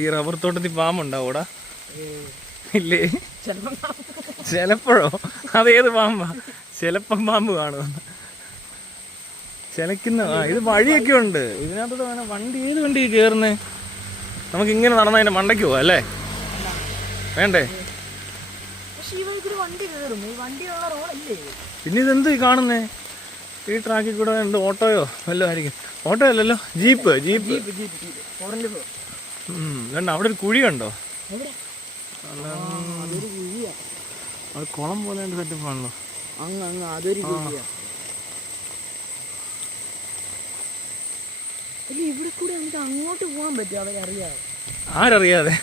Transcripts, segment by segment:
ഈ റബ്ബർ തോട്ടത്തിൽ പാമ്പുണ്ടാവൂടാ? ഇല്ലേ? ചിലപ്പോഴോ? അതേത് പാമ്പാ? ചിലപ്പം പാമ്പ് കാണുമെന്ന് ചിലക്കുന്ന. ഇത് വഴിയൊക്കെ ഉണ്ട് ഇതിനകത്തോട്ട്. വേണം വണ്ടി, ഏത് വണ്ടി കയറുന്നേ? നമുക്ക് ഇങ്ങനെ നടന്ന അതിന്റെ മണ്ടയ്ക്ക് പോവാ അല്ലേ? വേണ്ടേ? പിന്നെ ഇതെന്ത് കാണുന്നേ? ഈ ട്രാക്കിൽ കൂടെ എന്ത് ഓട്ടോയോ വല്ലതും ആയിരിക്കും. ഓട്ടോ അല്ലല്ലോ, ജീപ്പ്. കണ്ടോ അവിടെ ഒരു കുഴി കണ്ടോ? അത് കുളം പോലെ സെറ്റപ്പ് ആണല്ലോ. ഇവിടെ കൂടെ നമുക്ക് അങ്ങോട്ട് പോകാൻ പറ്റും. അവരറിയാതെ. ആരറിയാതെ?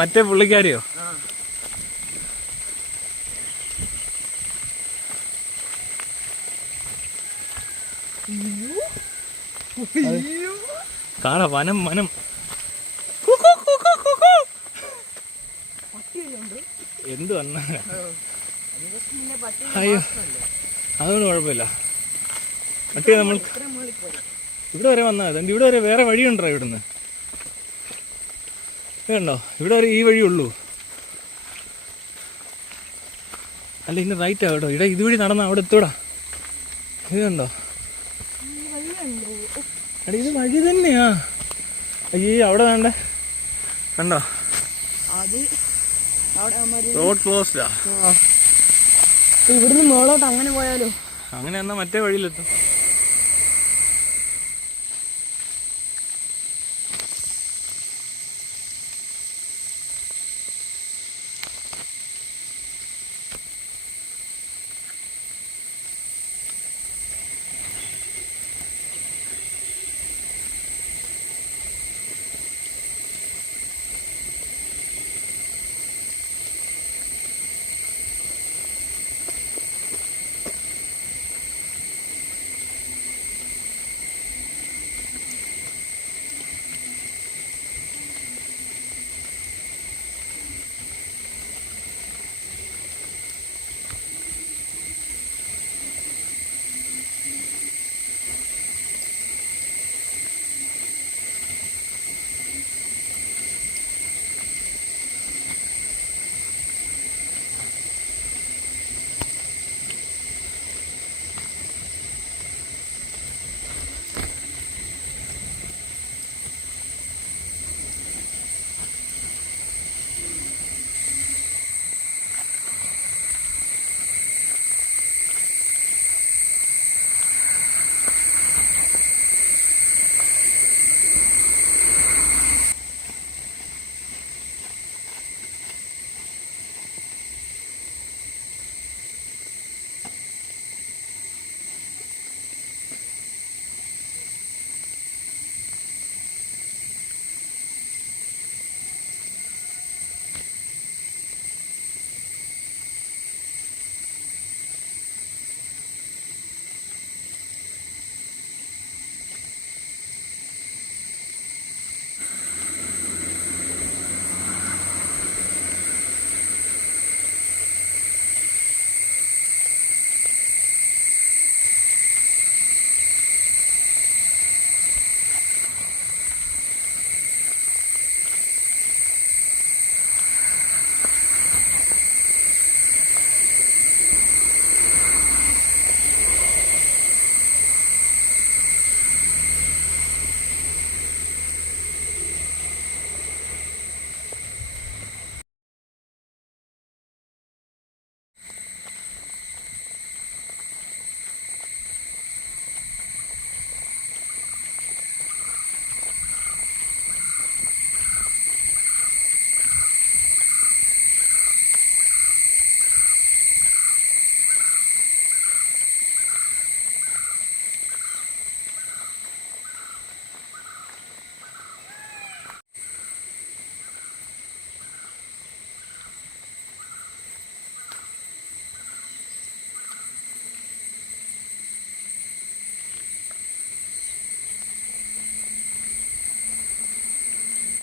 മറ്റേ പുള്ളിക്കാരിയോ? കാണാ വനം. എന്ത് വന്ന? അയ്യോ, അതൊന്നും കുഴപ്പമില്ല. പട്ടിയെ നമ്മൾ ഇവിടെ വരെ വന്നാൽ മതി. ഇവിടെ വരെ വേറെ വഴിയുണ്ടോ? ഇവിടുന്ന് കണ്ടോ? ഇവിടെ വരെ ഈ വഴിയുള്ളൂ. അല്ല, ഇന്ന് റൈറ്റ് ആവട്ടോ. ഇതുവഴി നടന്ന അവിടെ എത്തൂടാ. ഇത് കണ്ടോ? എടാ, ഇത് വഴി തന്നെയാ. അയ്യേ, അവിടെ വേണ്ടേ? കണ്ടോ? റോഡ് ക്ലോസ്ഡാ. ഇവിടുന്ന് മുകളോട്ട് അങ്ങനെ പോയാലോ? അങ്ങനെ എന്നാ മറ്റേ വഴിയിലെത്തും.